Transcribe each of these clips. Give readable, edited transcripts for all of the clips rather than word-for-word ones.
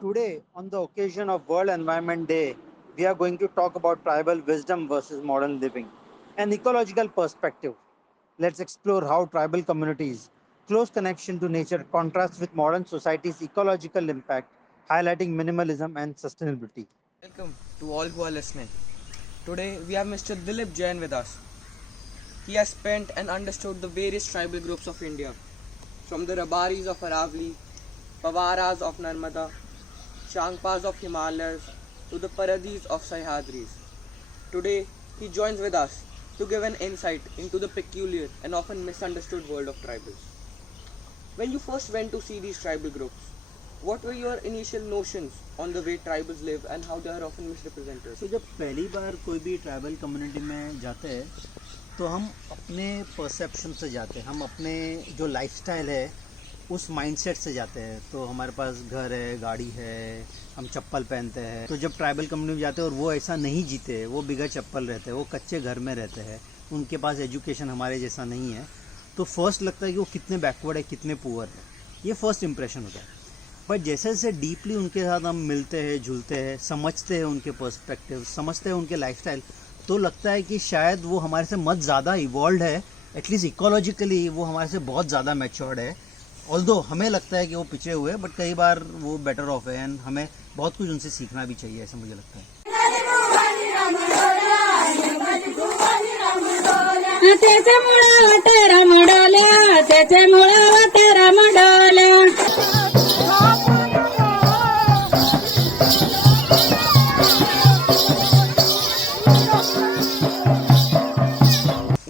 Today, on the occasion of World Environment Day, we are going to talk about tribal wisdom versus modern living, an ecological perspective. Let's explore how tribal communities' close connection to nature contrasts with modern society's ecological impact, highlighting minimalism and sustainability. Welcome to all who are listening. Today we have Mr. Dilip Jain with us. He has spent and understood the various tribal groups of India, from the Rabaris of Aravali, Pavaras of Narmada, Shangpas of Himalayas, to the Paradis of Sahyadris. Today he joins with us to give an insight into the peculiar and often misunderstood world of tribals. When you first went to see these tribal groups, what were your initial notions on the way tribals live and how they are often misrepresented? तो जब पहली बार कोई भी tribal community में जाते हैं तो हम अपने परसेप्शन से जाते हैं, हम अपने जो लाइफस्टाइल है उस माइंडसेट से जाते हैं। तो हमारे पास घर है, गाड़ी है, हम चप्पल पहनते हैं। तो जब ट्राइबल कम्युनिटी में जाते हैं और वो ऐसा नहीं जीते, वो बिगर चप्पल रहते हैं, वो कच्चे घर में रहते हैं, उनके पास एजुकेशन हमारे जैसा नहीं है, तो फर्स्ट लगता है कि वो कितने बैकवर्ड है, कितने पुअर है। ये फर्स्ट इंप्रेशन होता है। बट जैसे जैसे डीपली उनके साथ हम मिलते हैं, जुलते हैं, समझते हैं उनके पर्सपेक्टिव, समझते हैं उनके लाइफस्टाइल, तो लगता है कि शायद वो हमारे से मत ज़्यादा इवॉल्व है, एटलीस्ट इकोलॉजिकली वो हमारे से बहुत ज़्यादा मैच्योर्ड है। ऑल्दो हमें लगता है कि वो पिछड़े हुए, बट कई बार वो बेटर ऑफ है एंड हमें बहुत कुछ उनसे सीखना भी चाहिए, ऐसा मुझे लगता है। त्याच्या मुळा तेरा मडोल्या त्याच्या मुळा तेरा मडोल्या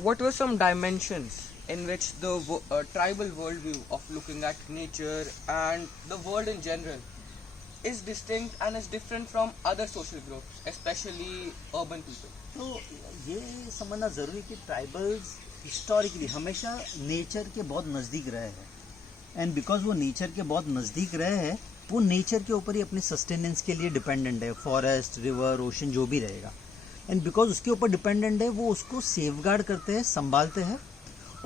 What were some dimensions in which the tribal worldview of looking at nature and the world in general is distinct and is different from other social groups, especially urban people? तो ये समझना ज़रूरी कि ट्राइबल्स हिस्टोरिकली हमेशा nature के बहुत नज़दीक रहे हैं, एंड बिकॉज वो नेचर के बहुत नज़दीक रहे हैं, वो नेचर के ऊपर ही अपनी सस्टेनेंस के लिए डिपेंडेंट है। फॉरेस्ट, रिवर, ओशन जो भी रहेगा, एंड बिकॉज उसके ऊपर डिपेंडेंट है, वो उसको सेफगार्ड करते हैं, संभालते हैं।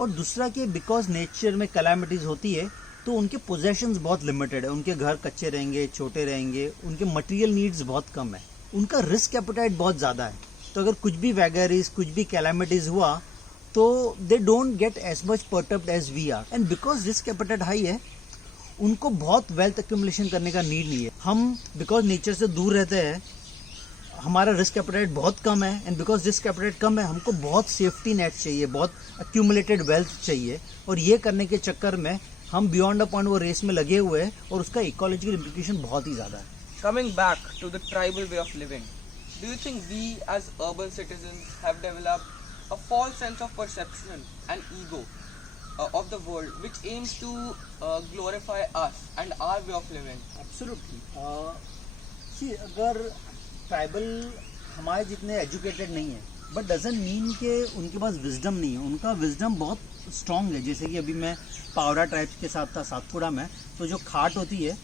और दूसरा कि बिकॉज नेचर में कैलामिटीज़ होती है तो उनके पोजेशंस बहुत लिमिटेड है, उनके घर कच्चे रहेंगे, छोटे रहेंगे, उनके मटेरियल नीड्स बहुत कम है, उनका रिस्क एपेटाइट बहुत ज़्यादा है। तो अगर कुछ भी वैगरीज, कुछ भी कैलामिटीज़ हुआ तो they don't get as much perturbed as we are, and because risk appetite high है, उनको बहुत वेल्थ एक्यूमुलेशन करने का नीड नहीं है। हम बिकॉज नेचर से दूर रहते हैं, हमारा रिस्क एपेटाइट बहुत कम है, एंड बिकॉज रिस्क एपेटाइट कम है, हमको बहुत सेफ्टी नेट चाहिए, बहुत एक्यूमुलेटेड वेल्थ चाहिए, और ये करने के चक्कर में हम बियॉन्ड अ पॉइंट वो रेस में लगे हुए हैं, और उसका इकोलॉजिकल इम्प्लीकेशन बहुत ही ज़्यादा है। Coming back to the tribal way of living, do you think we as urban citizens have developed a false sense of perception and ego of the world which aims to glorify us and our way of living? Absolutely. अगर tribal हमारे जितने educated नहीं है, but doesn't mean कि उनके पास wisdom नहीं है, उनका विजडम बहुत स्ट्रॉन्ग है। जैसे कि अभी मैं पावरा ट्राइब्स के साथ था सातपुड़ा में, तो जो खाट होती है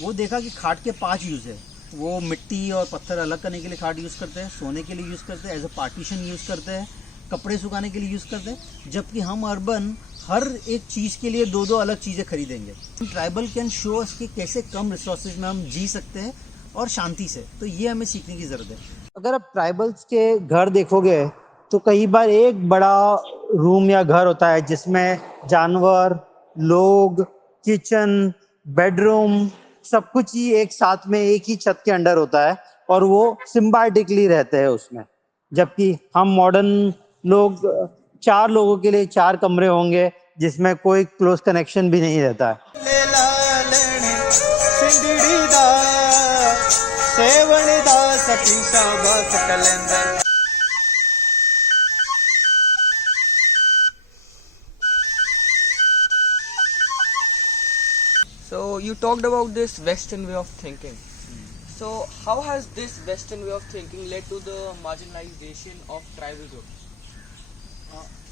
वो देखा कि खाट के 5 यूज़ है। वो मिट्टी और पत्थर अलग करने के लिए खाट यूज़ करते हैं, सोने के लिए यूज़ करते हैं, एज अ पार्टीशन यूज़ करते हैं, कपड़े सुखाने के लिए यूज़ करते हैं। जबकि हम अर्बन हर एक चीज़ के लिए 2-2 अलग चीज़ें खरीदेंगे। ट्राइबल कैन शो अस कि कैसे कम रिसोर्सेज में हम जी सकते हैं और शांति से, तो ये हमें सीखने की ज़रूरत है। अगर आप ट्राइबल्स के घर देखोगे तो कई बार एक बड़ा रूम या घर होता है जिसमें जानवर, लोग, किचन, बेडरूम, सब कुछ ही एक साथ में एक ही छत के अंडर होता है, और वो सिम्बायोटिकली रहते हैं उसमें। जबकि हम मॉडर्न लोग 4 लोगों के लिए 4 कमरे होंगे जिसमें कोई क्लोज कनेक्शन भी नहीं रहता है। So you talked about this Western way of thinking. So how has this Western way of thinking led to the marginalization of tribal groups?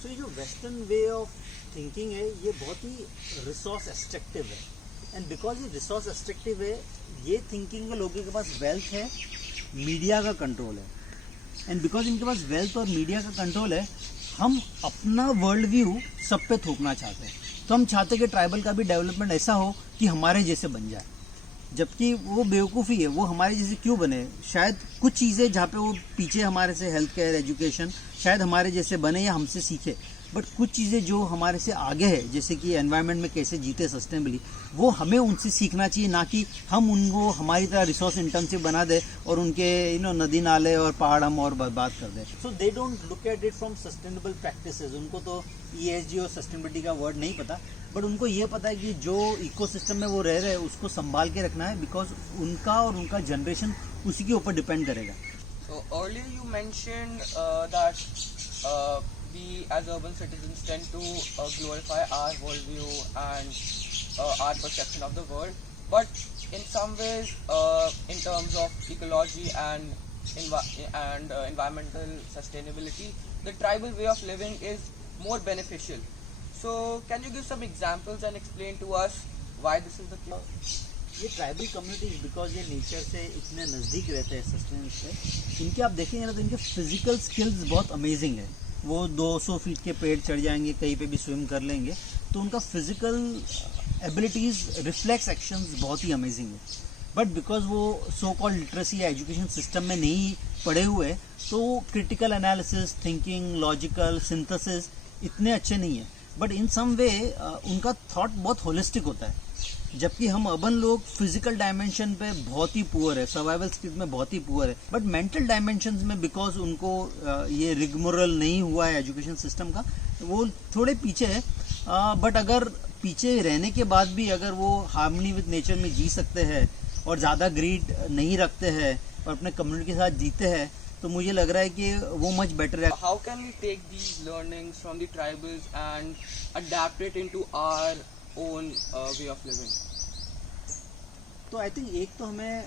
तो ये जो वेस्टर्न वे ऑफ थिंकिंग है, ये बहुत ही रिसोर्स एक्सट्रैक्टिव है, एंड बिकॉज ये resource extractive है, ये थिंकिंग में लोगों के पास वेल्थ है, मीडिया का कंट्रोल है, एंड बिकॉज इनके पास वेल्थ और मीडिया का कंट्रोल है, हम अपना वर्ल्ड व्यू सब पे थोपना चाहते हैं। तो हम चाहते हैं कि ट्राइबल का भी डेवलपमेंट ऐसा हो कि हमारे जैसे बन जाए। जबकि वो बेवकूफ़ी है, वो हमारे जैसे क्यों बने। शायद कुछ चीज़ें जहाँ पे वो पीछे हमारे से, हेल्थ केयर, एजुकेशन, शायद हमारे जैसे बने या हमसे सीखे, बट कुछ चीज़ें जो हमारे से आगे है, जैसे कि एनवायरनमेंट में कैसे जीते सस्टेनेबली, वो हमें उनसे सीखना चाहिए, ना कि हम उनको हमारी तरह रिसोर्स इंटेंसिव बना दे और उनके नदी नाले और पहाड़ हम और बर्बाद कर दे। So they don't look at it from sustainable practices. उनको तो ESG और सस्टेनेबिलिटी का वर्ड नहीं पता, बट उनको ये पता है कि जो इकोसिस्टम में वो रह रहे हैं उसको संभाल के रखना है, बिकॉज उनका और उनका जनरेशन उसी के ऊपर डिपेंड करेगा। So earlier you mentioned that we as urban citizens tend to glorify our worldview and our perception of the world, but in some ways, in terms of ecology and environmental sustainability, the tribal way of living is more beneficial. So can you give some examples and explain to us why this is the case? ये tribal communities because ये nature से इतने नज़दीक रहते हैं, sustenance से, इनके आप देखेंगे ना तो इनके फिजिकल स्किल्स बहुत अमेजिंग है। वो 200 फीट के पेड़ चढ़ जाएंगे, कहीं पे भी स्विम कर लेंगे, तो उनका फिजिकल एबिलिटीज़, रिफ्लेक्स एक्शंस बहुत ही अमेजिंग है। बट बिकॉज वो सो कॉल्ड लिटरेसी या एजुकेशन सिस्टम में नहीं पढ़े हुए, तो critical analysis, thinking, logical synthesis इतने अच्छे नहीं है। बट इन सम वे उनका थॉट बहुत होलिस्टिक होता है, जबकि हम अर्बन लोग फिजिकल डायमेंशन पे बहुत ही पुअर है, सर्वाइवल स्किल्स में बहुत ही पुअर है, बट मेंटल डायमेंशंस में बिकॉज उनको ये रिगमोरल नहीं हुआ है एजुकेशन सिस्टम का, वो थोड़े पीछे है। बट अगर पीछे रहने के बाद भी अगर वो हार्मनी विद नेचर में जी सकते हैं और ज़्यादा ग्रीड नहीं रखते हैं और अपने कम्युनिटी के साथ जीते हैं, तो मुझे लग रहा है कि वो मच बेटर है। How can we take these learnings from the tribals and adapt it into our own way of living? तो आई थिंक एक तो हमें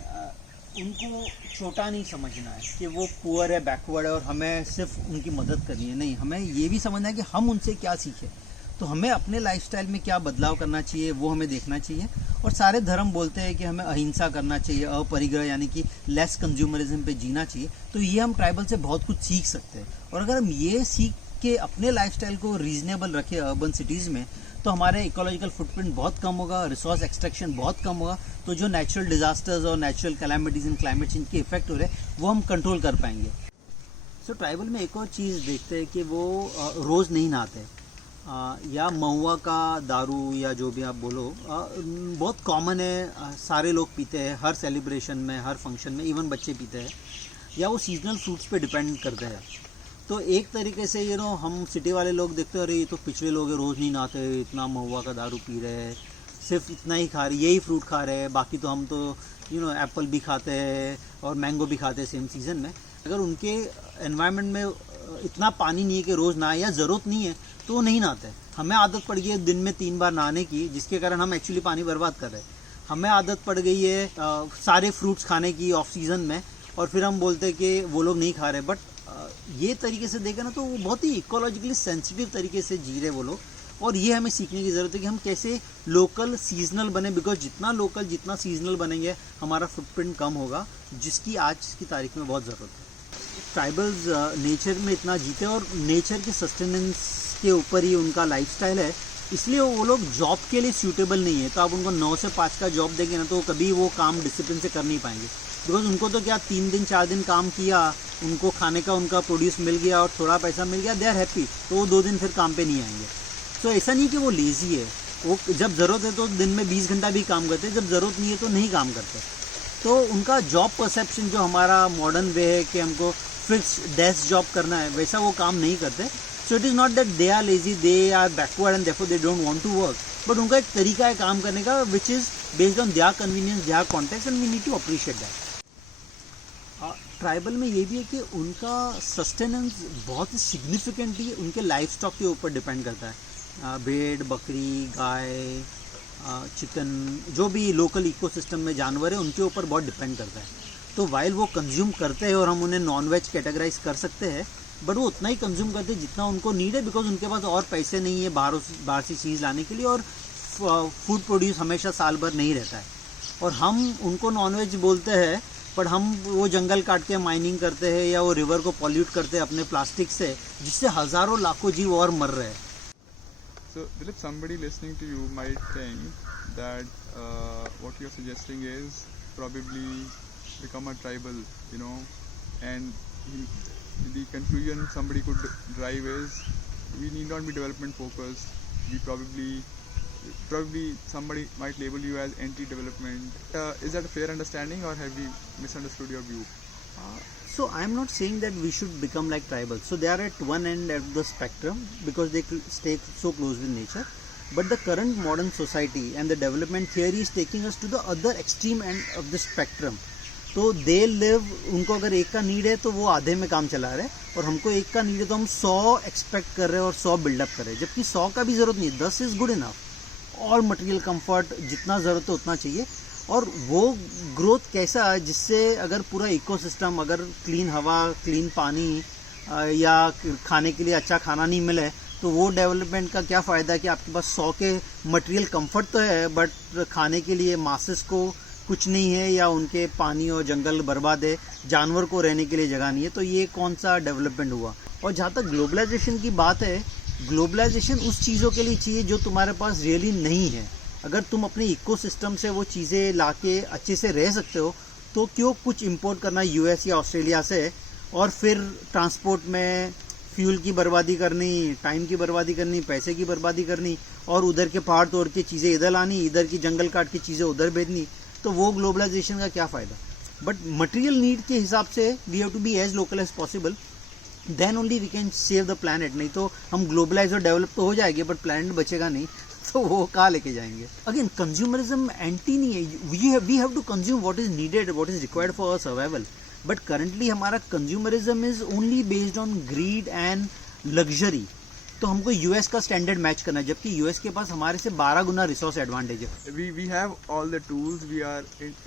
उनको छोटा नहीं समझना है कि वो पुअर है, बैकवर्ड है और हमें सिर्फ उनकी मदद करनी है। नहीं, हमें ये भी समझना है कि हम उनसे क्या सीखें। तो हमें अपने लाइफस्टाइल में क्या बदलाव करना चाहिए वो हमें देखना चाहिए। और सारे धर्म बोलते हैं कि हमें अहिंसा करना चाहिए, अपरिग्रह यानी कि लेस कंज्यूमरिज्म पे जीना चाहिए। तो ये हम ट्राइबल से बहुत कुछ सीख सकते हैं। और अगर हम ये सीख के अपने लाइफस्टाइल को रीजनेबल रखें अर्बन सिटीज़ में, तो हमारे इकोलॉजिकल फुटप्रिंट बहुत कम होगा, रिसोर्स एक्सट्रैक्शन बहुत कम होगा, तो जो नेचुरल डिजास्टर्स और नेचुरल कैलामिटीज़ इन क्लाइमेट चेंज के इफेक्ट हो रहे हैं वो हम कंट्रोल कर पाएंगे। सो ट्राइबल में एक और चीज़ देखते हैं कि वो रोज़ नहीं नहाते, या महुआ का दारू या जो भी आप बोलो बहुत कॉमन है, सारे लोग पीते हैं हर सेलिब्रेशन में, हर फंक्शन में, इवन बच्चे पीते हैं, या वो सीजनल फ्रूट्स पे डिपेंड करते हैं। तो एक तरीके से हम सिटी वाले लोग देखते हैं, अरे ये तो पिछले लोग हैं, रोज़ नहीं नहाते, इतना महुआ का दारू पी रहे हैं, सिर्फ इतना ही खा रहे, यही फ्रूट खा रहे हैं, बाकी तो हम तो एप्पल भी खाते हैं और मैंगो भी खाते हैं सेम सीज़न में। अगर उनके एनवायरनमेंट में इतना पानी नहीं है कि रोज़ नहाए या ज़रूरत नहीं है तो वो नहीं नहाते। हमें आदत पड़ गई है दिन में 3 बार नहाने की, जिसके कारण हम एक्चुअली पानी बर्बाद कर रहे हैं। हमें आदत पड़ गई है सारे फ्रूट्स खाने की ऑफ सीज़न में, और फिर हम बोलते हैं कि वो लोग नहीं खा रहे। बट ये तरीके से देखें ना तो वो बहुत ही इकोलॉजिकली सेंसिटिव तरीके से जी रहे वो लोग, और ये हमें सीखने की ज़रूरत है कि हम कैसे लोकल सीजनल बने, बिकॉज जितना लोकल जितना सीजनल बनेंगे हमारा फुटप्रिंट कम होगा, जिसकी आज की तारीख में बहुत ज़रूरत है। ट्राइबल्स नेचर में इतना जीते और नेचर के सस्टेनेंस के ऊपर ही उनका लाइफस्टाइल है, इसलिए वो लोग जॉब के लिए सूटेबल नहीं है। तो आप उनको 9 से 5 का जॉब देंगे ना तो कभी वो काम डिसिप्लिन से कर नहीं पाएंगे, बिकॉज उनको तो क्या 3 दिन 4 दिन काम किया, उनको खाने का उनका प्रोड्यूस मिल गया और थोड़ा पैसा मिल गया, दे आर हैप्पी, तो वो 2 दिन फिर काम पे नहीं आएंगे। तो ऐसा नहीं कि वो लेज़ी है, वो जब ज़रूरत है तो दिन में 20 घंटा भी काम करते हैं, जब ज़रूरत नहीं है तो नहीं काम करते। तो उनका जॉब परसेप्शन जो हमारा मॉडर्न वे है कि हमको फिक्स डेस्क जॉब करना है, वैसा वो काम नहीं करते। So it is not that they are lazy, they are backward and therefore they don't want to work, but उनका एक तरीका है काम करने का which is based on their convenience, their context, and we need to appreciate that. Tribal में ये भी है कि उनका सस्टेनेंस बहुत ही सिग्निफिकेंटली उनके लाइफ स्टॉक के ऊपर डिपेंड करता है। भेड़, बकरी, गाय, चिकन, जो भी लोकल इकोसिस्टम में जानवर है उनके ऊपर बहुत डिपेंड करता है। तो वाइल वो कंज्यूम करते हैं और हम उन्हें नॉन वेज कैटेगराइज कर सकते हैं, बट वो उतना ही कंज्यूम करते हैं जितना उनको नीड है, बिकॉज उनके पास और पैसे नहीं है बाहर से चीज़ लाने के लिए, और फूड प्रोड्यूस हमेशा साल भर नहीं रहता है। और हम उनको नॉन वेज बोलते हैं, पर हम वो जंगल काट के माइनिंग करते हैं या वो रिवर को पॉल्यूट करते हैं अपने प्लास्टिक से, जिससे हज़ारों लाखों जीव और मर रहे हैं। So, Dilip, somebody listening to you might think that what you're suggesting is probably become a tribal, you know, and the conclusion somebody could drive is we need not be development focused. We probably somebody might label you as anti-development. Is that a fair understanding, or have we misunderstood your view? So I'm not saying that we should become like tribals. So they are at one end of the spectrum because they stay so close with nature. But the current modern society and the development theory is taking us to the other extreme end of the spectrum. तो they live, उनको अगर एक का need है तो वो आधे में काम चला रहे हैं, और हमको एक का नीड है तो हम 100 एक्सपेक्ट कर रहे हैं और 100 बिल्डअप कर रहे हैं, जबकि 100 का भी ज़रूरत नहीं, 10 is good enough. All material comfort जितना ज़रूरत है उतना चाहिए। और वो ग्रोथ कैसा है जिससे अगर पूरा इकोसिस्टम, अगर क्लीन हवा, क्लीन पानी या खाने के लिए अच्छा खाना नहीं मिले तो वो डेवलपमेंट का क्या फ़ायदा है कि आपके पास 100 के मटेरियल कंफर्ट तो है बट खाने के लिए मासेस को कुछ नहीं है, या उनके पानी और जंगल बर्बाद है, जानवर को रहने के लिए जगह नहीं है। तो ये कौन सा डेवलपमेंट हुआ। और जहाँ तक ग्लोबलाइजेशन की बात है, ग्लोबलाइजेशन उस चीज़ों के लिए चाहिए जो तुम्हारे पास रियली नहीं है। अगर तुम अपने इकोसिस्टम से वो चीज़ें लाके अच्छे से रह सकते हो तो क्यों कुछ इंपोर्ट करना यूएस या ऑस्ट्रेलिया से, और फिर ट्रांसपोर्ट में फ्यूल की बर्बादी करनी, टाइम की बर्बादी करनी, पैसे की बर्बादी करनी, और उधर के पहाड़ तोड़ के चीज़ें इधर लानी, इधर की जंगल काट के चीज़ें उधर भेजनी। तो वो ग्लोबलाइजेशन का क्या फ़ायदा। बट मटेरियल नीड के हिसाब से we have to be as local as possible, then only we can save the planet. नहीं तो हम ग्लोबलाइज और डेवलप तो हो जाएंगे बट प्लानट बचेगा नहीं, तो वो कहाँ लेके जाएंगे। अगेन कंज्यूमरिज्म एंटी नहीं है, we have to consume what is needed, what is required for our survival. But currently हमारा consumerism is only based on greed and luxury. तो हमको यूएस का स्टैंडर्ड मैच करना है, जबकि यूएस के पास हमारे से 12 गुना रिसोर्स एडवांटेज है। We have all the tools. We are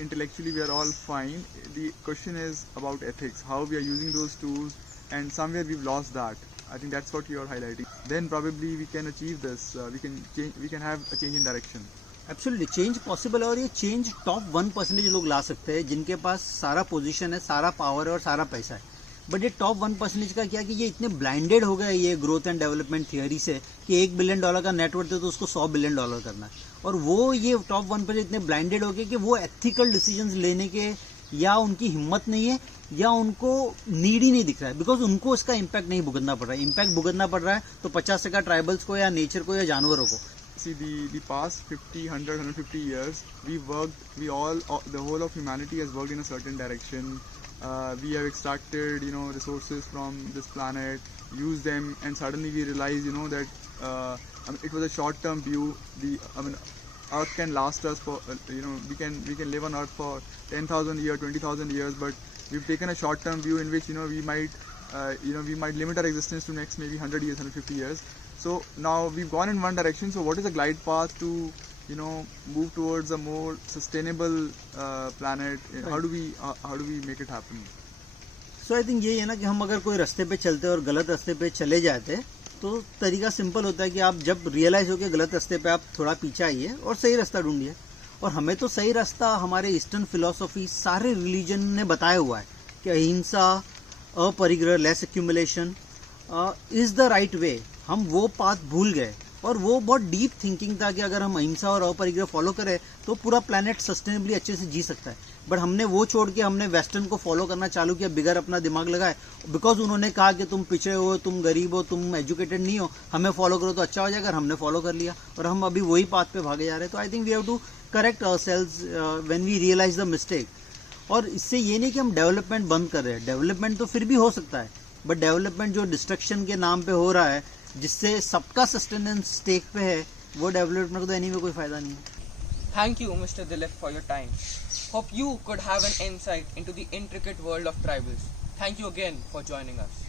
intellectually we are all fine. The question is about ethics. How we are using those tools, and somewhere we've lost that. I think that's what you are highlighting. Then probably we can achieve this. We can change. We can have a change in direction. Absolutely change possible है, और ये change top 1% लोग ला सकते हैं जिनके पास सारा position है, सारा पावर है और सारा पैसा है। बट ये टॉप 1% का क्या कि ये इतने ब्लाइंडेड हो गए ये ग्रोथ एंड डेवलपमेंट थियोरी से कि $1 बिलियन का नेटवर्थ है तो उसको $100 बिलियन करना है। और वो ये टॉप 1% इतने ब्लाइंडेड हो गए कि वो एथिकल डिसीजंस लेने के या उनकी हिम्मत नहीं है या उनको नीड ही नहीं दिख रहा है, बिकॉज उनको इसका इम्पैक्ट नहीं भुगतना पड़ रहा है। इम्पैक्ट भुगतना पड़ रहा है तो 50% ट्राइबल्स को या नेचर को या जानवरों को। See the past 50, 100, 150 years, the whole of humanity has worked in a certain direction. We have extracted, resources from this planet, used them, and suddenly we realize, that it was a short-term view. Earth can last us for, we can live on Earth for 10,000 years, 20,000 years, but we've taken a short-term view in which, we might limit our existence to next maybe 100 years, 150 years. So now we've gone in one direction. So what is the glide path to, move towards a more sustainable planet? How do we make it happen? So I think यही है ना कि हम अगर कोई रास्ते पे चलते और गलत रास्ते पे चले जाते तो तरीका सिंपल होता है कि आप जब रियलाइज हो कि गलत रास्ते पे आप थोड़ा पीछे आइए और सही रास्ता ढूंढिए। और हमें तो सही रास्ता हमारे ईस्टर्न फिलोसफी, सारे रिलीजन ने बताया हुआ है कि ahimsa, aparigraha, less accumulation is the right way. हम वो पाथ भूल गए, और वो बहुत डीप थिंकिंग था कि अगर हम अहिंसा और अपरिग्रह फॉलो करें तो पूरा प्लेनेट सस्टेनेबली अच्छे से जी सकता है। बट हमने वो छोड़ के हमने वेस्टर्न को फॉलो करना चालू किया, बिगर अपना दिमाग लगाए, बिकॉज उन्होंने कहा कि तुम पिछड़े हो, तुम गरीब हो, तुम एजुकेटेड नहीं हो, हमें फॉलो करो तो अच्छा हो जाएगा। हमने फॉलो कर लिया और हम अभी वही पाथ पे भागे जा रहे हैं। तो I think we have to correct ourselves when we realise the mistake. और इससे ये नहीं कि हम डेवलपमेंट बंद कर रहे हैं, डेवलपमेंट तो फिर भी हो सकता है, बट डेवलपमेंट जो डिस्ट्रक्शन के नाम पे हो रहा है जिससे सबका सस्टेनेंस स्टेक पे है, वो डेवलपमेंट को तो एनी में कोई फायदा नहीं है। Thank you, Mr. Dilip, for your time. Hope you could have an insight into the intricate world of tribals. Thank you again for joining us.